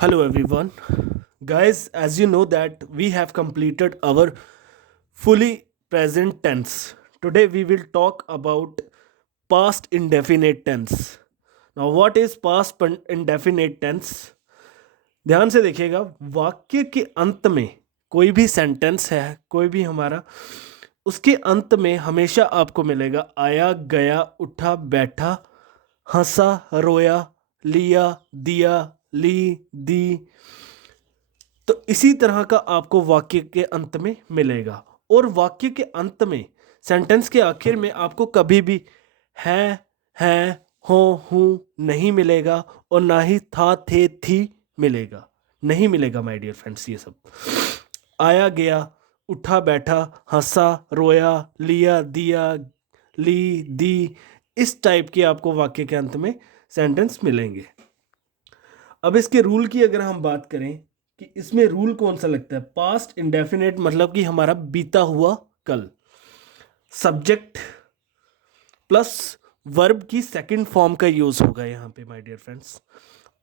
Hello everyone. Guys, as you know that we have completed our fully present tense. Today we will talk about past indefinite tense. Now what is indefinite tense? ध्यान से देखिएगा, वाक्य के अंत में कोई भी सेंटेंस है, कोई भी हमारा, उसके अंत में हमेशा आपको मिलेगा आया, गया, उठा, बैठा, हंसा, रोया, लिया, दिया, ली, दी। तो इसी तरह का आपको वाक्य के अंत में मिलेगा। और वाक्य के अंत में, सेंटेंस के आखिर में आपको कभी भी है, हो, हूँ नहीं मिलेगा और ना ही था, थे, थी मिलेगा। नहीं मिलेगा माय डियर फ्रेंड्स ये सब। आया, गया, उठा, बैठा, हंसा, रोया, लिया, दिया, ली, दी, इस टाइप के आपको वाक्य के अंत में सेंटेंस मिलेंगे। अब इसके रूल की अगर हम बात करें कि इसमें रूल कौन सा लगता है, पास्ट इंडेफिनेट मतलब कि हमारा बीता हुआ कल, सब्जेक्ट प्लस वर्ब की सेकंड फॉर्म का यूज होगा यहाँ पे my dear friends,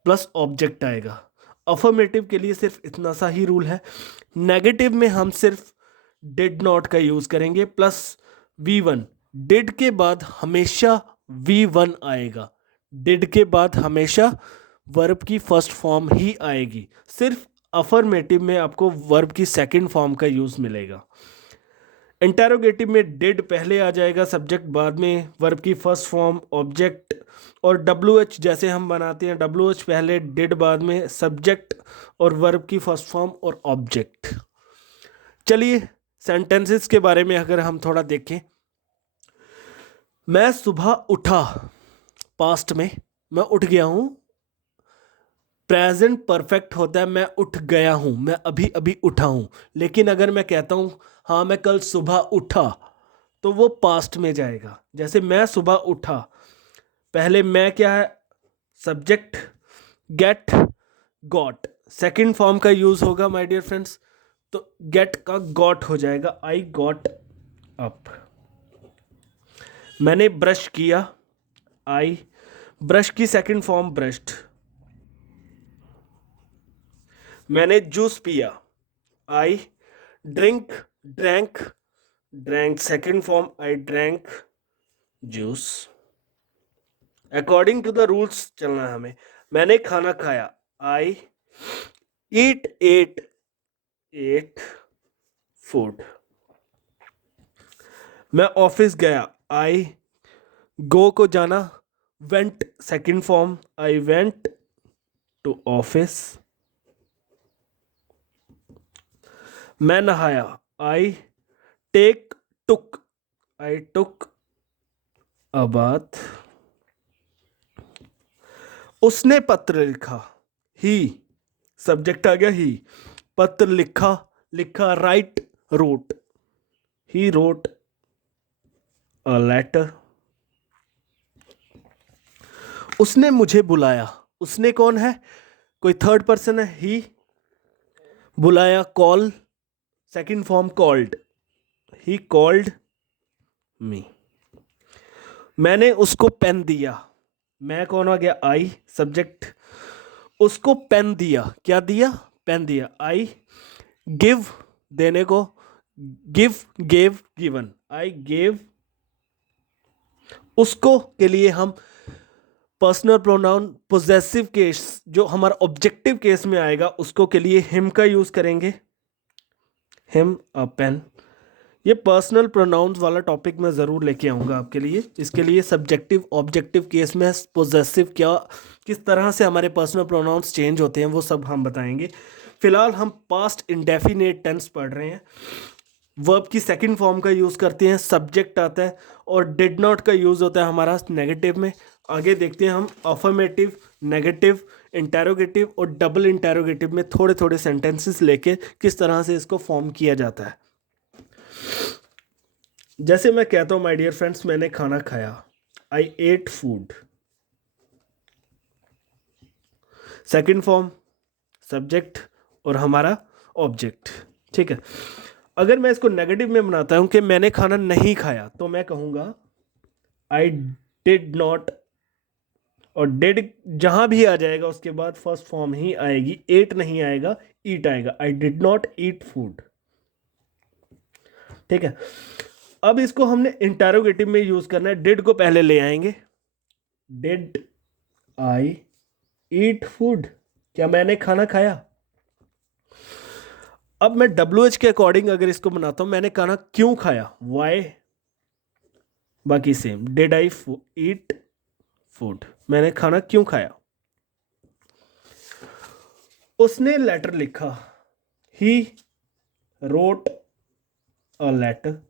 plus object आएगा। अफर्मेटिव के लिए सिर्फ इतना सा ही रूल है। नेगेटिव में हम सिर्फ डिड नॉट का यूज करेंगे प्लस V1। डिड के बाद हमेशा V1 आएगा। डिड के बाद हमेशा वर्ब की फर्स्ट फॉर्म ही आएगी। सिर्फ अफर्मेटिव में आपको वर्ब की सेकंड फॉर्म का यूज मिलेगा। इंटेरोगेटिव में डिड पहले आ जाएगा, सब्जेक्ट बाद में, वर्ब की फर्स्ट फॉर्म, ऑब्जेक्ट। और WH जैसे हम बनाते हैं, WH पहले, डिड बाद में, सब्जेक्ट और वर्ब की फर्स्ट फॉर्म और ऑब्जेक्ट। चलिए सेंटेंसेस के बारे में अगर हम थोड़ा देखें, मैं सुबह उठा, पास्ट में मैं उठ गया हूं। प्रेजेंट परफेक्ट होता है मैं उठ गया हूं, मैं अभी अभी उठा हूं। लेकिन अगर मैं कहता हूं हाँ मैं कल सुबह उठा, तो वो पास्ट में जाएगा। जैसे मैं सुबह उठा, पहले मैं क्या है, subject, get, got, second form का यूज होगा माय डियर फ्रेंड्स। तो गेट का गॉट हो जाएगा आई गॉट अप। मैंने ब्रश किया, आई, ब्रश की सेकंड फॉर्म ब्रश्ड। मैंने जूस पिया, I, drink, drank, drank second form I drank juice. According to the rules चलना है हमें। मैंने खाना खाया, आई ईट, एट फूड। मैं ऑफिस गया, आई गो को जाना, went second form I went to office. मैं नहाया, I take, took, I took a bath. उसने पत्र लिखा, ही, सब्जेक्ट आ गया ही, पत्र लिखा, लिखा write, wrote, he wrote a letter. उसने मुझे बुलाया, उसने कौन है, कोई थर्ड पर्सन है, ही। बुलाया, call, second form called, he called me. मैंने उसको पेन दिया, मैं कौन आ गया, आई, सब्जेक्ट, उसको पेन दिया, क्या दिया, पेन दिया, आई गिव, देने को, give, gave, given, I gave. उसको के लिए हम पर्सनल प्रोनाउन पोजेसिव केस, जो हमारा ऑब्जेक्टिव केस में आएगा, उसको के लिए हिम का यूज करेंगे, हिम अ पेन। ये पर्सनल प्रोनाउंस वाला टॉपिक मैं ज़रूर लेके आऊँगा आपके लिए। इसके लिए सब्जेक्टिव ऑब्जेक्टिव केस में पोजेसिव क्या, किस तरह से हमारे पर्सनल प्रोनाउंस चेंज होते हैं, वो सब हम बताएंगे। फिलहाल हम पास्ट इंडेफिनेट टेंस पढ़ रहे हैं। वर्ब की सेकंड फॉर्म का यूज़ करते हैं, सब्जेक्ट आता है और डिड नॉट का यूज़ होता है हमारा नेगेटिव में। आगे देखते हैं हम अफर्मेटिव, नेगेटिव, इंटेरोगेटिव और डबल इंटेरोगेटिव में थोड़े थोड़े सेंटेंसेस लेके किस तरह से इसको फॉर्म किया जाता है। जैसे मैं कहता हूं माय डियर फ्रेंड्स, मैंने खाना खाया, I ate food. Second form subject और हमारा ऑब्जेक्ट, ठीक है। अगर मैं इसको नेगेटिव में बनाता हूं कि मैंने खाना नहीं खाया, तो मैं कहूंगा आई डिड नॉट, और डिड जहां भी आ जाएगा उसके बाद फर्स्ट फॉर्म ही आएगी, एट नहीं आएगा, ईट आएगा। I did not eat food. ठीक है, अब इसको हमने इंटरोगेटिव में यूज करना है। डिड को पहले ले आएंगे, डिड आई ईट फूड, क्या मैंने खाना खाया। अब मैं WH के अकॉर्डिंग अगर इसको बनाता हूं, मैंने खाना क्यों खाया, वाई, बाकी same, did I eat food, मैंने खाना क्यों खाया। उसने लेटर लिखा, ही रोट अ लेटर।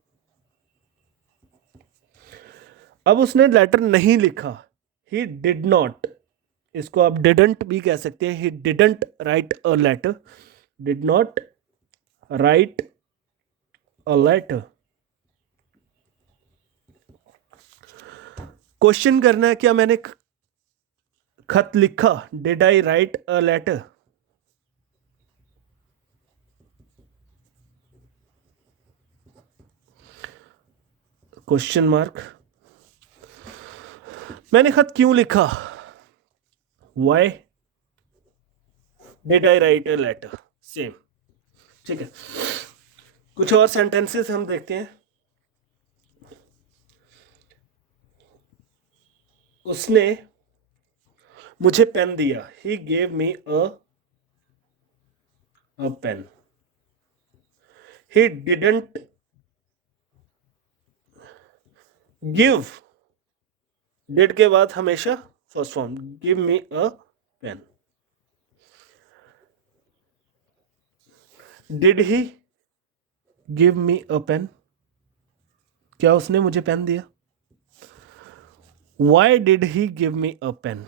अब उसने लेटर नहीं लिखा, ही डिड नॉट, इसको आप डिडंट भी कह सकते हैं, he didn't write a letter, did not write a letter. Question करना है, क्या मैंने खत लिखा, did I write a letter. Question mark. मैंने खत क्यों लिखा, why did I write a letter, same. ठीक है, कुछ और सेंटेंसेस हम देखते हैं। उसने मुझे पेन दिया, he gave me a pen. He didn't give, did के बाद हमेशा first form, give me a pen. Did he give me a pen, क्या उसने मुझे पेन दिया। Why did he give me a pen.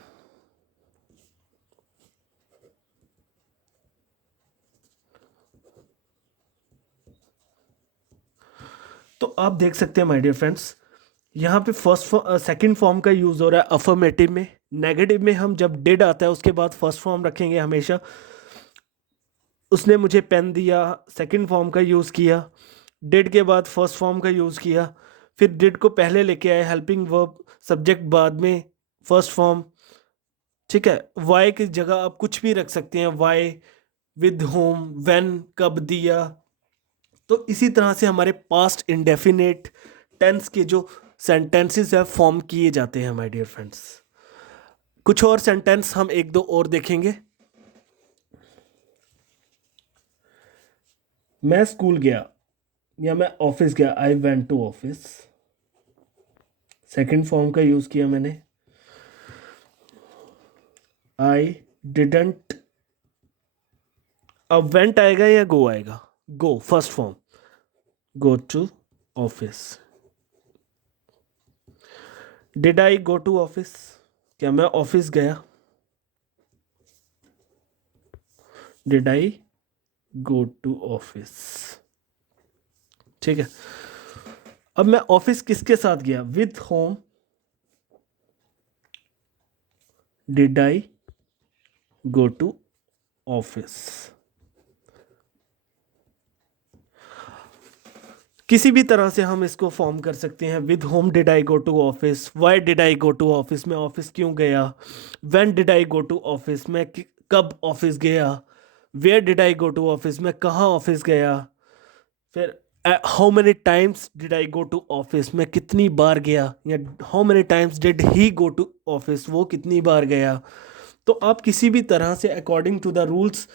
तो आप देख सकते हैं माय डियर फ्रेंड्स, यहाँ पे फर्स्ट सेकंड फॉर्म का यूज हो रहा है अफर्मेटिव में। नेगेटिव में हम जब डिड आता है उसके बाद फर्स्ट फॉर्म रखेंगे हमेशा। उसने मुझे पेन दिया, सेकंड फॉर्म का यूज किया, डिड के बाद फर्स्ट फॉर्म का यूज किया, फिर डिड को पहले लेके आए, हेल्पिंग वर्ब, सब्जेक्ट बाद में, फर्स्ट फॉर्म। ठीक है, वाई की जगह आप कुछ भी रख सकते हैं, वाई, विद होम, व्हेन, कब दिया। तो इसी तरह से हमारे पास्ट इंडेफिनेट टेंस के जो सेंटेंसेस है फॉर्म किए जाते हैं माय डियर फ्रेंड्स। कुछ और सेंटेंस हम एक दो और देखेंगे। मैं स्कूल गया या मैं ऑफिस गया, I went to office, second form का यूज किया मैंने। आई डिडंट, अब वेंट आएगा या गो आएगा, go first form, go to office. Did I go to office, क्या मैं ऑफिस गया, did I go to office. ठीक है, अब मैं ऑफिस किसके साथ गया, with home, did I go to office. किसी भी तरह से हम इसको फॉर्म कर सकते हैं। With whom did I go to office, why did I go to office, मैं ऑफिस क्यों गया, when did I go to office, मैं कब ऑफिस गया, where did I go to office, मैं कहाँ ऑफिस गया, फिर how many times did I go to office, मैं कितनी बार गया, या how many times did he go to office, वो कितनी बार गया। तो आप किसी भी तरह से अकॉर्डिंग टू द रूल्स